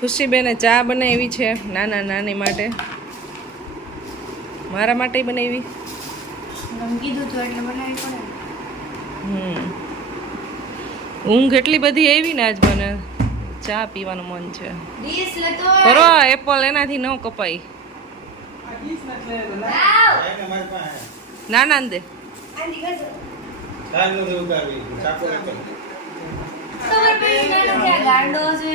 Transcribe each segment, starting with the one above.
ખુશીબેને ચા બનાવી છે નાના નાની માટે, મારા માટે બનાવી. કીધું તો એટલે બનાવી પડે. ઊંઘ એટલી બધી આવી ને આજ મને ચા પીવાનું મન છે. ડીશ લેતો બરો એપલ એનાથી ન કપાય. નાના ને દે. આંટી કરજો. ગાંડો છે.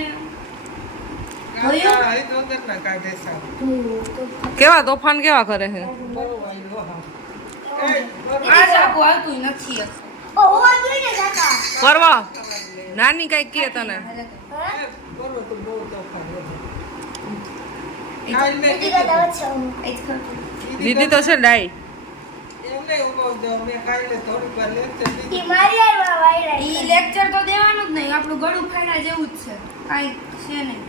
કેવા તોફાન કેવા કરે છે. આ ચાકુ આવતું નથી. પરવા નાની કઈક કે તને દીદી તો છે ડાઈ. ઈ લેક્ચર તો દેવાનું જ નહીં, આપણું ગળું ફાડ્યા જેવું જ છે, કાઈ છે નહીં.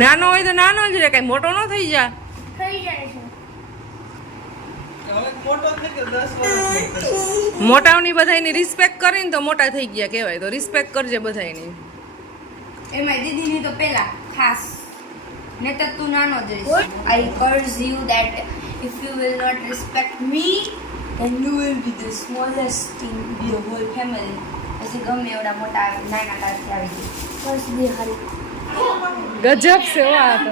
નાનો હોય તો નાનો જ રે, કઈ મોટો ન થઈ જા. મોટાઓની બધાની રિસ્પેક્ટ કરીને તો મોટા થઈ ગયા કહેવાય, તો રિસ્પેક્ટ કરજે બધાની. એમાં દીદીની તો પેલા ખાસ ને તો તું નાનો જ રહીશ. I curse you that if you will not respect me then you will be the smallest in the whole family. પછી ગમે એવડા મોટા નાના કાઢી આવી બસ બે હારી ગજબ છે આ તો.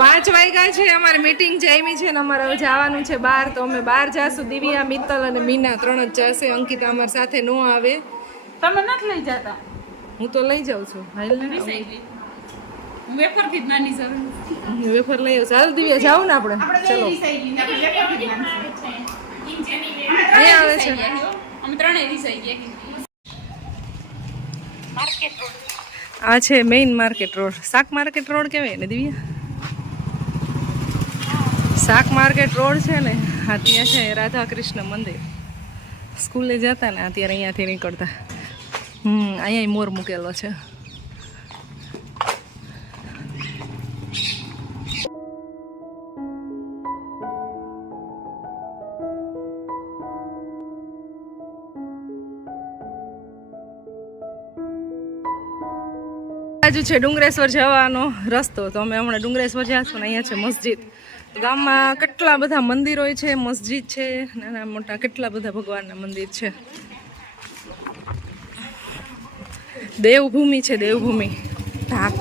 5 વાગ્યા છે, અમારી મીટિંગ જામી છે ને અમારે હવે જવાનું છે બહાર, તો અમે બહાર જાશું. દિવ્યા, મિત્તલ અને મીના 3 જ જશે. અંકિતા અમારી સાથે ન આવે. તમે નથી લઈ જતા? હું તો લઈ જાઉં છું. હાલ ને વેફર થી નાની જરૂર. વેફર લઈ આવું. ચાલ દિવ્યા, જાવ ને આપણે. ચલો અહીંયા આવે છે. અમે ત્રણે રીસાઈ ગયા. આ છે મેઇન માર્કેટ રોડ. શાક માર્કેટ રોડ કહેવાય ને દિવ્યા? શાક માર્કેટ રોડ છે ને. હા, ત્યાં છે રાધા કૃષ્ણ મંદિર. સ્કૂલે જતા ને અત્યારે અહીંયાથી નીકળતા. અહીંયા મોર મૂકેલો છે. બાજુ છે ડુંગરેશ્વર જવાનો રસ્તો, તો અમે હમણાં ડુંગરેશ્વર જઈશું ને અહીંયા છે મસ્જિદ. ગામમાં કેટલા બધા મંદિરો છે, મસ્જિદ છે, નાના મોટા કેટલા બધા ભગવાનના મંદિર છે. દેવભૂમિ છે, દેવભૂમિ ઢાક.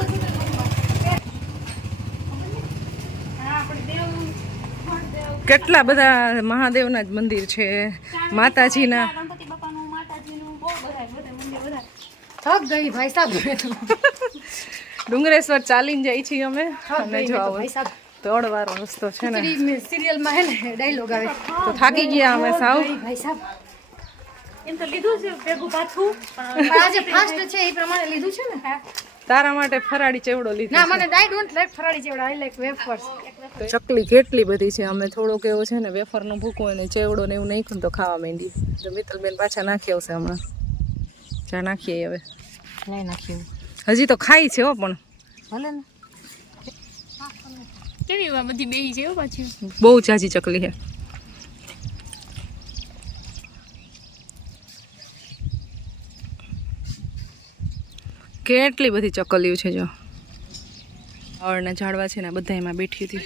કેટલા બધા મહાદેવના જ મંદિર છે, માતાજીના. થક ગઈ ભાઈ સાહેબ. ડુંગરેશ્વર ચાલીને જાય છીએ અમે. અને જો આવો દોડવાળો રસ્તો છે ને, સિરિયલમાં હે ને ડાયલોગ આવે તો થાકી ગયા અમે સાવ. ભાઈ સાહેબ એમ તો લીધું છે ભેગું પાછું, પણ આજે ફાસ્ટ છે એ પ્રમાણે લીધું છે ને. તારા માટે ફરાળી ચેવડો લીધો. ના, મને આઈ ડોન્ટ લાઈક ફરાળી ચેવડા, આઈ લાઈક વેફર્સ. ચકલી કેટલી બધી છે. અમે થોડોક એવો છે ને વેફરનું ભૂકો અને ચેવડો ને એવું નાખ્યું તો ખાવા માંડી. તો મિત્તલબેન પાછા નાખી આવશે હમણાં. ચા નાખીએ હવે. લઈ નાખ્યું. હજી તો ખાઈ છે હો, પણ ભલે ને. કેવી વા બધી બેહી છે પાછી. બહુ ચાજી ચકલી છે. કેટલી બધી ચકલીઓ છે જો. આવડના ઝાડવા છે ને બધા એમાં બેઠી હતી.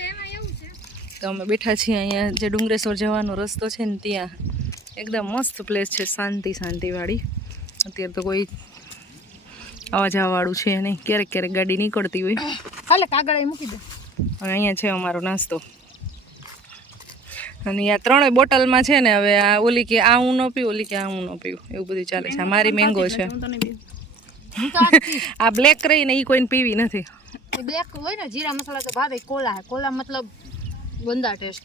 તો અમે બેઠા છીએ અહીંયા જે ડુંગરેશ્વર જવાનો રસ્તો છે ને ત્યાં. એકદમ મસ્ત પ્લેસ છે, શાંતિ શાંતિવાળી. અત્યારે તો કોઈ આવવા જવાવાળું છે નહીં, ક્યારેક ક્યારેક ગાડી નીકળતી હોય. હાલે કાગળ મૂકી દે. અને અહીંયા છે અમારો નાસ્તો. અને અહીંયા 3 બોટલમાં છે ને. હવે આ ઓલી કે આ હું ન પીવું, ઓલી કે આ હું ન પીવું, એવું બધું ચાલે છે. આ મારી મેંગો છે. આ બ્લેક રહી ને એ કોઈને પીવી નથી. બ્લેક હોય ને જીરા મસાલા તો ભાવે. કોલા હે, કોલા મતલબ ગંદા ટેસ્ટ.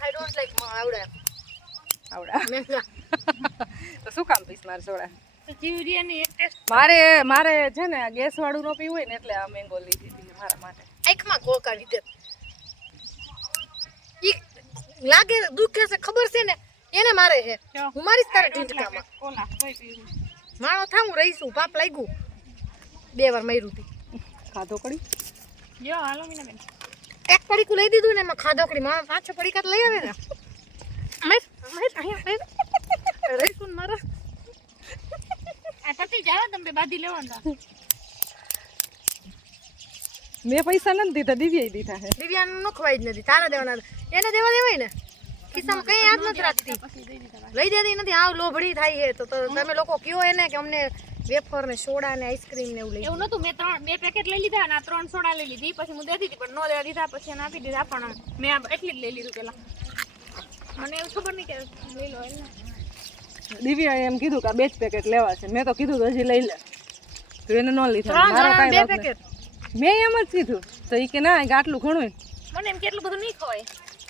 આઈ ડોન્ટ લાઈક આવડા. તો શું કામ પીસ મારે સોડા? જીવરિયાની એક ટેસ્ટ મારે છે ને ગેસ વાળું ન પીવું હોય ને એટલે આ મેંગો લીધી હતી મારા માટે. આંખમાં કોકા લીધે ઈ લાગે દુખે છે ખબર છે ને, એને મારે છે. હું મારીશ તારે ઢીંચકામાં. કોલા કોઈ પીવું માણો થાઉં રહીશું, પાપ લાગ્યું 2 વાર માર્યું હતી. ખાધો કરી જો હાલો મીનાબેન. એક પડીકું લઈ દીધું ને એમાં ખાધોકડી માં 5-6 પડીકા તો લઈ આવે ને અહીંયા રહીશું મારા આ પતિ જાવ તમે બાધી લેવાના. મેં પૈસા નથી દીધા, દિવ્યાએ દીધા છે. દિવ્યાને નો ખવાય જ નથી, તારા દેવાના એને દેવા દેવાય ને, ખિસ્સામાં કઈ યાદ નથી રાખતી, લઈ દેતી નથી. આવ લોભડી થાય છે તો તમે લોકો કયો એને કે અમને વેફર ને સોડા ને આઈસ્ક્રીમ ને એવું લઈ. એવું નતું, મેં 2 પેકેટ લઈ લીધા અને 3 સોડા લઈ લીધી. પછી હું દેતી હતી પણ નો દેવા દીધા. પછી એને આપી દીધા. પણ મેં એટલી જ લઈ લીધું પેલા. મને એવું ખબર નહીં કે લઈ લો એટલે. દિવ્યાએ એમ કીધું કે આ 2 જ પેકેટ લેવા છે. મેં તો કીધું તો હજી લઈ લે, તો એને ન લીધા. 3 મારો જણા કાંઈ 2 વાંક પેકેટ. નહીં. મેં એમ જ કીધું તો એ કે ના કે આટલું ઘણું. મને એમ કે એટલું બધું નહીં ખવાય.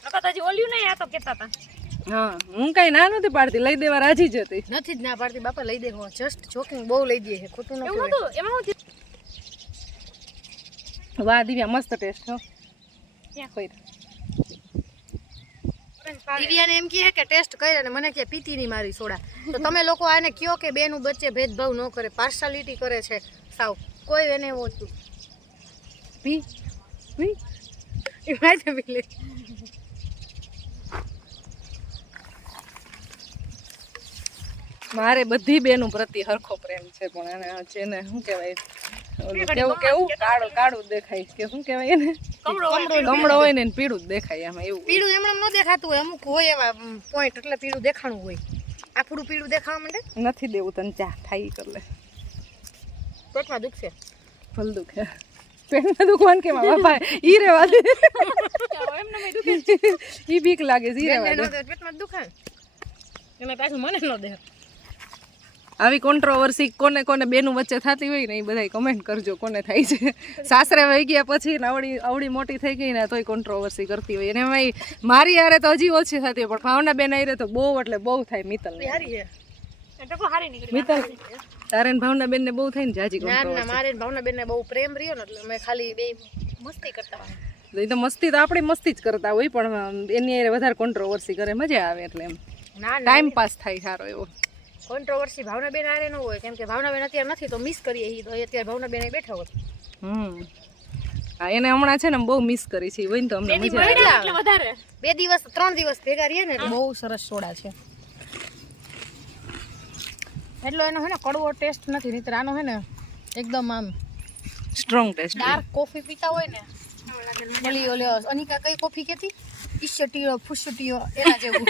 નકર હજી ઓલ્યું નહીં, આ તો કહેતા હતા. હા, હું કઈ ના નથી પાડતી, લઈ દેવા રાજી જ હતી. નથી જ ના પાડતી બાપા, લઈ દે. હું જસ્ટ જોકિંગ બહુ લઈ દે છે, ખોટું ન એવું કહેવાય. નતું, એમાં હું વાહ દિવ્યા, મસ્ત ટેસ્ટ હો. ક્યાં? કોઈ દિવ્યાને એમ કહે કે ટેસ્ટ કરે અને મને કે પીતી નહીં મારી સોડા. તો તમે લોકો આને કયો કે બેનું વચ્ચે ભેદભાવ ન કરે, પાર્શિયાલિટી કરે છે સાવ. કોઈ એને એવો જ પી પી એ માથે પી લે. મારે બધી બેનું પ્રતિ હરખો પ્રેમ છે, પણ એને છે ને શું કહેવાય, ઓલું કેવું કેવું કાળું કાળું દેખાય કે શું કહેવાય એને, કમળો હોય ને એને પીળું જ દેખાય. આમાં એવું પીળું એમણે ન દેખાતું હોય, અમુક હોય એવા પોઈન્ટ એટલે પીળું દેખાણું હોય. આપણું પીળું દેખાવા માંડે, નથી દેવું તને, ચા થાય ઈ કર લે. પેટમાં દુખશે. ફલ દુખે, પેટમાં દુખવાન કે બાપા ઈ રેવા દે, ઈ બીક લાગે છે, ઈ રેવા દે. પેટમાં દુખે એમાં પાછું મને ન દે. આવી કોન્ટ્રોવર્સી કોને કોને બેનું વચ્ચે થતી હોય ને એ બધા કમેન્ટ કરજો કોને થાય છે. સાસરે વહી ગયા પછી ને આવડી મોટી થઈ ગઈ ને તોય કોન્ટ્રોવર્સી કરતી હોય. અને એમાં મારી હારે તો હજી ઓછી થતી હોય, પણ ભાવના બેન હારે તો બહુ એટલે બહુ થાય. મિત્તલ સારી છે. ટકો હારી નીકળી. મિત્તલ તારે ને ભાવના બેન ને બહુ થાય ને જાજી ના ના, કોન્ટ્રોવર્સી. મારે ભાવના બેન ને બહુ પ્રેમ રહ્યો ને એટલે અમે ખાલી બે મસ્તી કરતા હોય. એ તો મસ્તી તો આપણી મસ્તી જ કરતા હોય, પણ એની હારે વધારે કોન્ટ્રોવર્સી કરે, મજા આવે. એટલે એમ ના ના, ટાઈમ પાસ થાય સારો એવો. કોન્ટ્રોવર્સી ભાવના બેન આરે ન હોય, કેમ કે ભાવના બેન અત્યારે નથી તો મિસ કરીએ ઈ, તો અત્યારે ભાવના બેન બેઠા હોત. હા, એને હમણાં છે ને બહુ મિસ કરી છે, હોય ને તો અમને મજા આવે. એટલે વધારે 2 દિવસ 3 દિવસ ભેગા રહીએ ને એટલે બહુ સરસ સોડા છે. એટલો એનો હે ને કડવો ટેસ્ટ નથી, નહીતર આનો હે ને એકદમ આમ સ્ટ્રોંગ ટેસ્ટ. ડાર્ક કોફી પીતા હોય ને, ઓલી ઓલી અનિકા કઈ કોફી કેતી, ઈશટીઓ ફુશટીઓ એના જેવું,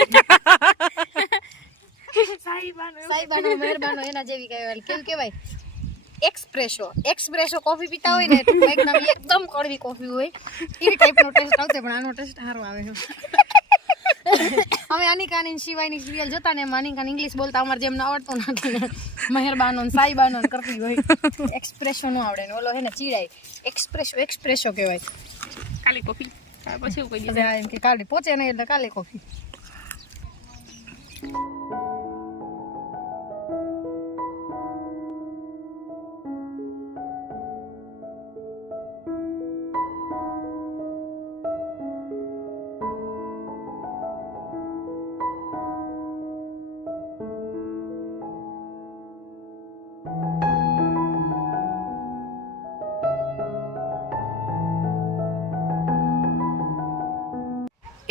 સાઈબાનો મહેરબાનો એના જેવી કહેવાય. કેવું કહેવાય, એક્સપ્રેસો કોફી પીતા હોય ને એકદમ કડવી કોફી હોય એ ટાઈપનો ટેસ્ટ આવશે, પણ આનો ટેસ્ટ સારો આવે છે. અમે અનિકાની શિવાયની સિરિયલ જોતા ને એમાં અનિકાને ઇંગ્લિશ બોલતા અમારે જેમ આવડતું નથી ને મહેરબાનો ને સાઈબાનો ને કરતી હોય. એક્સપ્રેસો નો આવડે ને ઓલો હે ને ચીડાય, એક્સપ્રેસો કહેવાય. કાલી કોફી પછી એવું કહી એટલે આ એમ કે કાલે પહોંચે નહીં એટલે કાલે કોફી.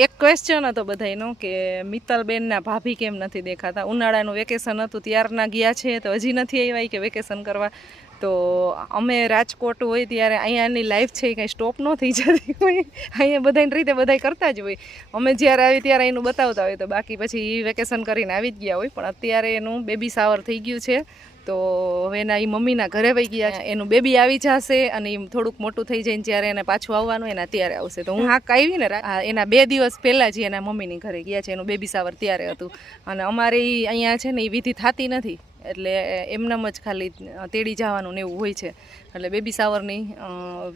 એક ક્વેશ્ચન હતો બધાયનો કે મિત્તલબેનના ભાભી કેમ નથી દેખાતા. ઉનાળાનું વેકેશન હતું ત્યારના ગયા છે, તો હજી નથી આવ્યા કે વેકેશન કરવા. તો અમે રાજકોટ હોય ત્યારે અહીંયાની લાઈફ છે એ કંઈ સ્ટોપ ન થઈ જતી હોય, અહીંયા બધાની રીતે બધા કરતા જ હોય. અમે જ્યારે આવી ત્યારે એનું બતાવતા હોય, તો બાકી પછી વેકેશન કરીને આવી જ ગયા હોય. પણ અત્યારે એનું બેબી શાવર થઈ ગયું છે, તો હવે એના એ મમ્મીના ઘરે વહી ગયા. એનું બેબી આવી જશે અને એ થોડુંક મોટું થઈ જાય જ્યારે એને પાછું આવવાનું એના ત્યારે આવશે. તો હું હાક આવી ને એના 2 દિવસ પહેલાં જ એના મમ્મીની ઘરે ગયા છે. એનું બેબી શાવર ત્યારે હતું. અને અમારે અહીંયા છે ને એ વિધિ થતી નથી, એટલે એમનેમ જ ખાલી તેડી જવાનું ને એવું હોય છે. એટલે બેબી શાવરની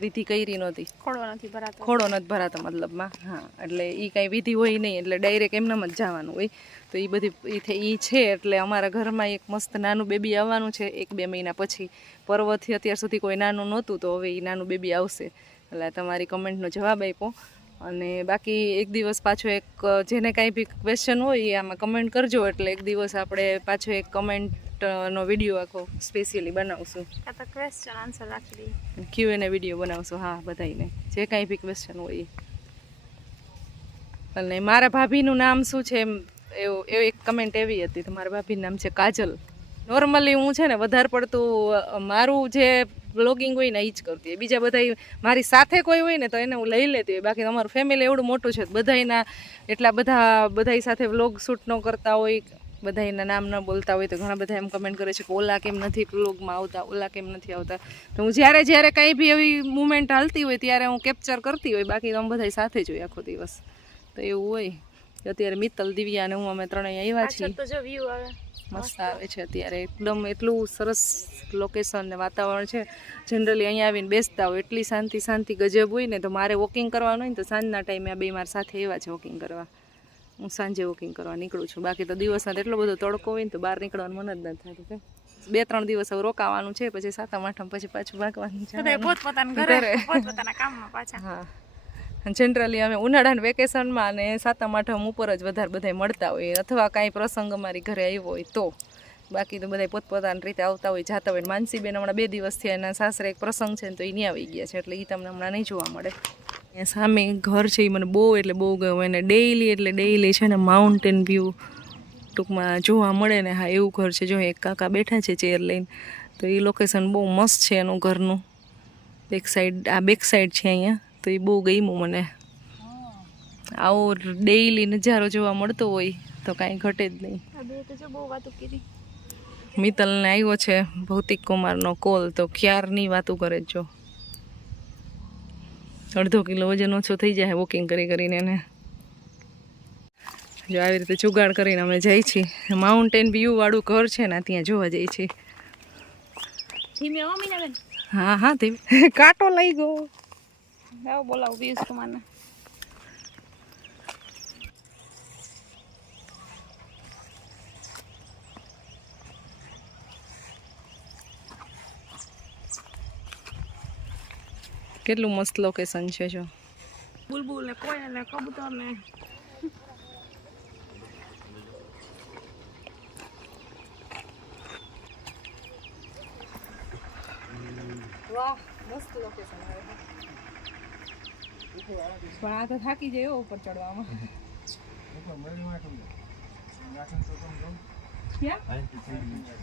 વિધિ કરી નહોતી, ખોડો નથી ભરાતો મતલબમાં. હા, એટલે એ કાંઈ વિધિ હોય નહીં, એટલે ડાયરેક્ટ એમનેમ જ જવાનું હોય. તો એ બધી એ છે. એટલે અમારા ઘરમાં એક મસ્ત નાનું બેબી આવવાનું છે 1-2 મહિના પછી. પર્વથી અત્યાર સુધી કોઈ નાનું નહોતું, તો હવે એ નાનું બેબી આવશે. એટલે તમારી કમેન્ટનો જવાબ આપ્યો. અને બાકી એક દિવસ પાછો એક જેને કાંઈ બી ક્વેશ્ચન હોય એ આમાં કમેન્ટ કરજો, એટલે એક દિવસ આપણે પાછો એક કમેન્ટ નો વિડીયો આખો સ્પેશિયલી બનાવશું. કાં તો ક્વેશ્ચન આન્સર રાખી દઈએ. Q&A વિડીયો બનાવશું. હા, બધાઈને જે કાંઈ બી ક્વેશ્ચન હોય એ. અને મારા ભાભીનું નામ શું છે એમ એવું એક કમેન્ટ એવી હતી. તો મારા ભાભીનું નામ છે કાજલ. નોર્મલી હું છે ને વધારે પડતું મારું જે બ્લોગિંગ હોય ને એ જ કરતી હોય. બીજા બધા મારી સાથે કોઈ હોય ને તો એને હું લઈ લેતી હોય. બાકી અમારું ફેમિલી એવડું મોટું છે બધાના એટલા બધા સાથે વ્લોગ શૂટ ન કરતા હોય, બધાના નામ ન બોલતા હોય તો ઘણા બધા એમ કમેન્ટ કરે છે કે ઓલા કેમ નથી વ્લોગમાં આવતા, ઓલા કેમ નથી આવતા. તો હું જ્યારે કંઈ બી એવી મુમેન્ટ હાલતી હોય ત્યારે હું કેપ્ચર કરતી હોય. બાકી તો અમે બધા સાથે જ હોય આખો દિવસ. તો એવું હોય. અત્યારે મિત્તલ, દિવ્યા અને હું અમે ત્રણેય આવ્યા છીએ. તો જો વ્યૂ આવે મસ્ત આવે છે અત્યારે. એકદમ એટલું સરસ લોકેશન ને વાતાવરણ છે. જનરલી અહીંયા આવીને બેસતા હોય એટલી શાંતિ ગજબ હોય ને. તો મારે વોકિંગ કરવાનું હોય ને તો સાંજના ટાઈમે આ બે મારા સાથે એવા છે વોકિંગ કરવા. હું સાંજે વોકિંગ કરવા નીકળું છું. બાકી તો દિવસમાં એટલો બધો તડકો હોય ને તો બહાર નીકળવાનું મન જ ન થતું. 2-3 દિવસ હવે રોકાવાનું છે, પછી 7મ 8મ પછી પાછું ભાગવાનું છે. બધા પોતપોતાના ઘરે પોતપોતાના કામમાં પાછા. હા, જનરલી અમે ઉનાળાના વેકેશનમાં અને 7મ 8મ ઉપર જ વધારે બધા મળતા હોય, અથવા કાંઈ પ્રસંગ અમારી ઘરે આવ્યો હોય તો. બાકી તો બધા પોતપોતાની રીતે આવતા હોય, જાતા હોય. માનસીબેન હમણાં 2 દિવસથી એના સાસરે એક પ્રસંગ છે ને તો એ ત્યાં આવી ગયા છે, એટલે એ તમને હમણાં નહીં જોવા મળે. અહીંયા સામે ઘર છે એ મને બહુ ગમે. અને ડેઈલી છે ને માઉન્ટેન વ્યૂ ટૂંકમાં જોવા મળે ને. હા, એવું ઘર છે. જો એક કાકા બેઠા છે ચેર લઈને. તો એ લોકેશન બહુ મસ્ત છે એનું ઘરનું. બેક સાઈડ છે અહીંયા. તો એ બહુ ગમ્યું મને. આવો ડેઈલી નજારો જોવા મળતો હોય તો કાંઈ ઘટે જ નહીં. તો જો બહુ વાતો કરી. મિત્તલને આવ્યો છે ભૌતિક કુમારનો કોલ, તો ક્યારની વાતું કરે જો. 1.5 કિલો વજન ઓછો થઈ જાય વોકિંગ કરીને એને. જો આવી રીતે જુગાડ કરીને અમે જઈએ છીએ. માઉન્ટેન વ્યૂ વાળું ઘર છે ને ત્યાં જોવા જઈએ છીએ. ધીમે હો મીનાબેન. હા ધીમે. કાંટો લઈ ગયો. લાવો બોલાવો પિયુષ કુમારને. કેટલું મસ્ત લોકેશન છે જો. બુલબુલ ને કોયલ ને કબૂતર ને. વાહ, મસ્ત લોકેશન આવે. પણ આ તો થાકી જાય ઉપર ચડવામાં. ક્યાં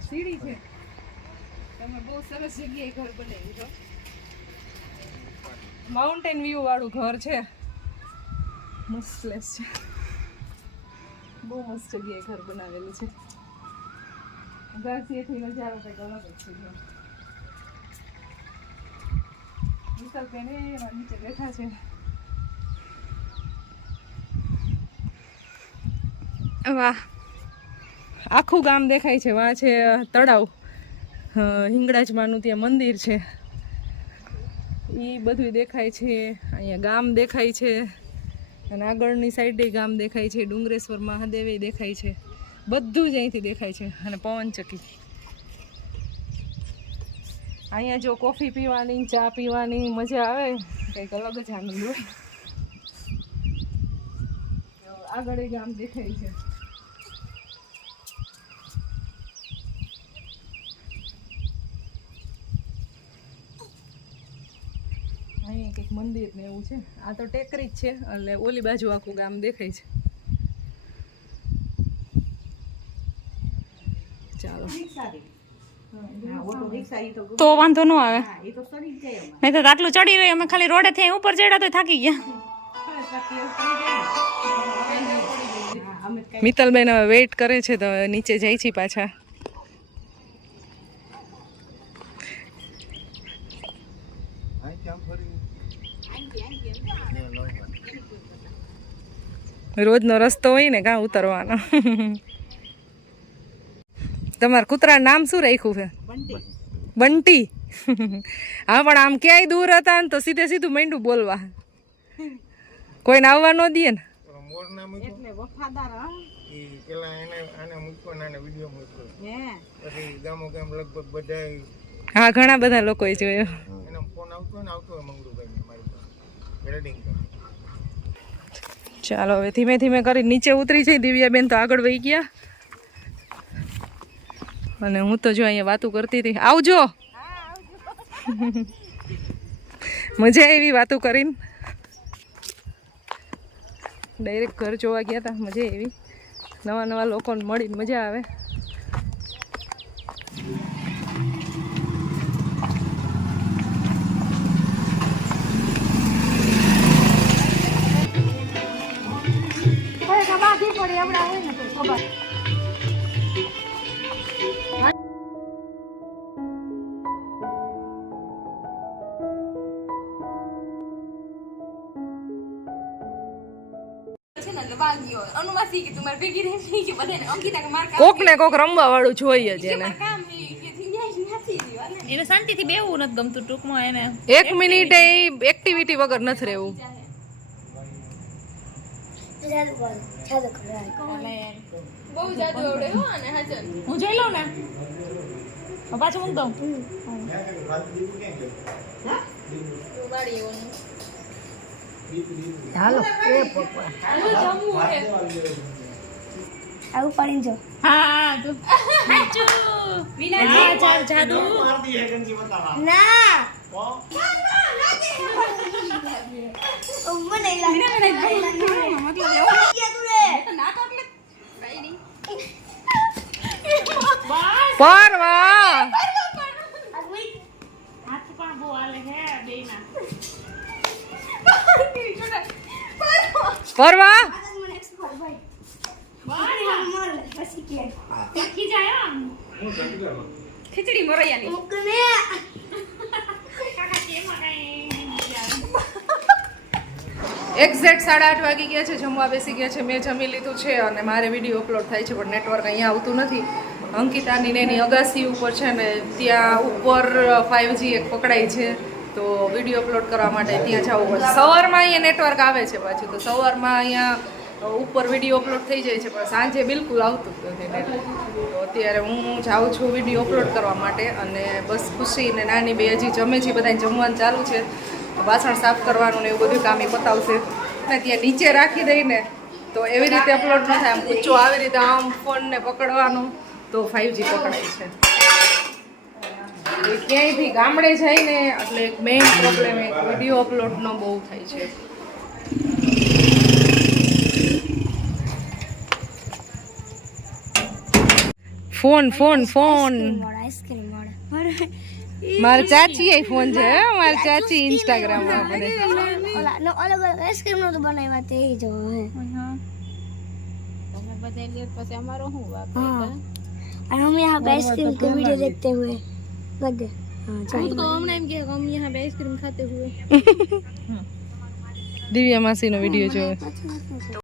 સીડી છે? તમે બહુ સરસ જગ્યાએ ઘર બનાવ્યું છો. માઉન્ટેન વ્યૂ વાળું ઘર છે. મસ્ત પ્લેસ છે. બહુ મસ્ત જગ્યાએ ઘર બનાવેલું છે. ઘરથી નજારો કંઈક અલગ જ છે. વિશાલ બેને નીચે બેઠા છે. વાહ, આખું ગામ દેખાય છે. વાં છે તળાવ, હિંગળાજમાનું ત્યાં મંદિર છે એ બધું દેખાય છે. અહીંયા ગામ દેખાય છે અને આગળની સાઈડે ગામ દેખાય છે. ડુંગરેશ્વર મહાદેવે દેખાય છે. બધું જ અહીંથી દેખાય છે. અને પવનચક્કી. અહીંયા જો કોફી પીવાની, ચા પીવાની મજા આવે, કંઈક અલગ જ આનંદ હોય. આગળ ગામ દેખાય છે. અહીંયા કંઈક મંદિર ને એવું છે. આ તો ટેકરી જ છે, એટલે ઓલી બાજુ આખું ગામ દેખાય છે. ચાલો, તો વાંધો ન આવે. નહીં તો આટલું ચડી રહ્યું. અમે ખાલી રોડે થી ઉપર ચડ્યા તો થાકી ગયા. મિત્તલબેન હવે વેઇટ કરે છે તો નીચે જાય છે પાછા. રોજનો રસ્તો હોય ને કાં ઉતરવાનો. તમારા કૂતરાનું નામ શું રાખ્યું છે? બંટી. હા, પણ આમ ક્યાંય દૂર હતા ને તો સીધું માંડ્યું બોલવા. કોઈને આવવા ન દે ને. હા, ઘણા બધા લોકોએ જોયો. ચાલો હવે ધીમે ધીમે કરી નીચે ઉતરી છે. દિવ્યાબેન તો આગળ વહી ગયા. અને હું તો જો અહીંયા વાતો કરતી હતી. આવજો. મજા આવી વાતો કરીને. ડાયરેક્ટ ઘર જોવા ગયા હતા. મજા આવી. નવા નવા લોકોને મળીને મજા આવે. બાકી પડી આપડા હોય ને તો ખબર. કોક ને કોક રમવા વાળું જોઈએ જ એને. એને શાંતિથી બેવું નથી ગમતું ટૂંકમાં એને. 1 મિનિટ એક્ટિવિટી વગર નથી રહેવું. બહુ જાદુ આવડે હો અને હાજર હું જોઈ લઉં ને પાછું મૂક દઉં. હાલો આવું પડી જો. હા તું હાચું વિના ચાલ જાદુ ના મને પરવા હાથ પણ બહુ હાલે હે બેના. પરવા ખીચડી મોરૈયાની એક્ઝેક્ટ 8:30 વાગી ગયા છે. જમવા બેસી ગયા છે. મેં જમી લીધું છે અને મારે વિડીયો અપલોડ થાય છે પણ નેટવર્ક અહીંયા આવતું નથી. અંકિતાની ને એની અગાસી ઉપર છે ને ત્યાં ઉપર 5G એક પકડાય છે તો વિડીયો અપલોડ કરવા માટે ત્યાં જવું પડે. સવારમાં અહીંયા નેટવર્ક આવે છે પાછું તો સવારમાં અહીંયા ઉપર વિડીયો અપલોડ થઈ જાય છે પણ સાંજે બિલકુલ આવતું જ નથી નેટવર્ક. તો અત્યારે હું જાઉં છું વિડીયો અપલોડ કરવા માટે અને બસ ખુશી ને નાની બે હજી જમે છે. બધાને જમવાનું ચાલુ છે. વાસણ સાફ કરવાનું ને એવું બધું કામ એ પતાવશે ને ત્યાં નીચે રાખી દઈને તો એવી રીતે અપલોડ ન થાય. આમ ઊંચો આવી રીતે આમ ફોનને પકડવાનો તો 5G પકડાય છે. ક્યાંયથી ગામડે જઈને એટલે એક મેઇન પ્રોબ્લેમ એક વિડીયો અપલોડનો બહુ થાય છે. ફોન ફોન ફોન આઈસ્ક્રીમ મળે મારા ચાચી ફોન છે. મારા ચાચી ઇન્સ્ટાગ્રામ માં બને અલગ અલગ આઈસ્ક્રીમ નો તો બનાવ્યા તે જ હોય. તમે બધા લે પછી અમારો શું વાપ हाँ और हम यहाँ पे आइसक्रीम के वीडियो देखते हुए बर्थडे हाँ खुद को हमने एम किया हम यहाँ पे आइसक्रीम खाते हुए દિવ્યા માસીનો વિડીયો જોયો.